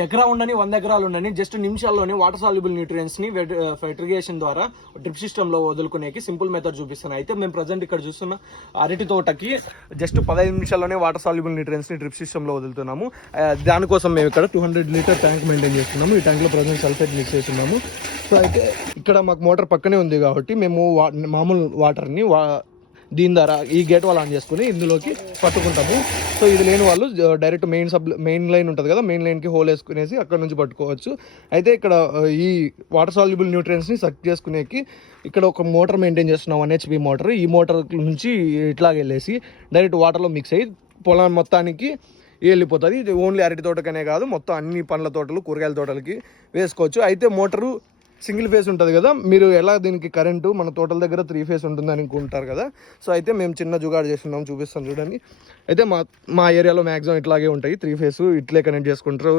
ఎకరా ఉండని 100 ఎకరాలు ఉండని జస్ట్ నిమిషాల్లోనే వాటర్ సాల్యుబుల్ న్యూట్రియన్స్ ని ఫెర్టిగేషన్ ద్వారా డ్రిప్ సిస్టమ్ లో వదులుకునేకి సింపుల్ మెథడ్ చూపిస్తున్నాను. అయితే మేము ప్రజెంట్ ఇక్కడ చూస్తున్న అరటి తోటకి జస్ట్ 15 నిమిషాల్లోనే వాటర్ సాల్యుబుల్ న్యూట్రియన్స్ ని డ్రిప్ సిస్టమ్ లో వదులుతున్నాము. దానికోసం మేము ఇక్కడ 200 లీటర్ ట్యాంక్ మెయింటైన్ చేస్తున్నాము. ఈ ట్యాంక్ లో ప్రజెంట్ సల్ఫేట్ మిక్స్ చేస్తున్నాము. సో అయితే ఇక్కడ మాకు మోటార్ పక్కనే ఉంది కాబట్టి మేము మామూలు వాటర్ని దీని ద్వారా ఈ గేట్ వాళ్ళు ఆన్ చేసుకుని ఇందులోకి పట్టుకుంటాము. సో ఇది లేని వాళ్ళు డైరెక్ట్ మెయిన్ లైన్ ఉంటుంది కదా, మెయిన్ లైన్కి హోల్ వేసుకునేసి అక్కడ నుంచి పట్టుకోవచ్చు. అయితే ఇక్కడ ఈ వాటర్ సాల్యుబుల్ న్యూట్రియన్స్ని సక్ చేసుకునేకి ఇక్కడ ఒక మోటార్ మెయింటైన్ చేస్తున్నాం, 1 HP మోటార్. ఈ మోటార్ నుంచి ఇట్లాగ వెళ్ళేసి డైరెక్ట్ వాటర్లో మిక్స్ అయ్యి పొలం మొత్తానికి వెళ్ళిపోతుంది. ఇది ఓన్లీ అరటి తోటకనే కాదు, మొత్తం అన్ని పండ్ల తోటలు కూరగాయల తోటలకి వేసుకోవచ్చు. అయితే మోటారు సింగిల్ ఫేస్ ఉంటుంది కదా, మీరు ఎలా దీనికి కరెంటు మన తోటల దగ్గర 3 ఫేస్ ఉంటుంది అనుకుంటారు కదా. సో అయితే మేము చిన్న జుగాడు చేస్తున్నాం, చూపిస్తాం చూడండి. అయితే మా ఏరియాలో మ్యాక్సిమం ఇట్లాగే ఉంటాయి, 3 ఫేస్ ఇట్లే కనెక్ట్ చేసుకుంటారు.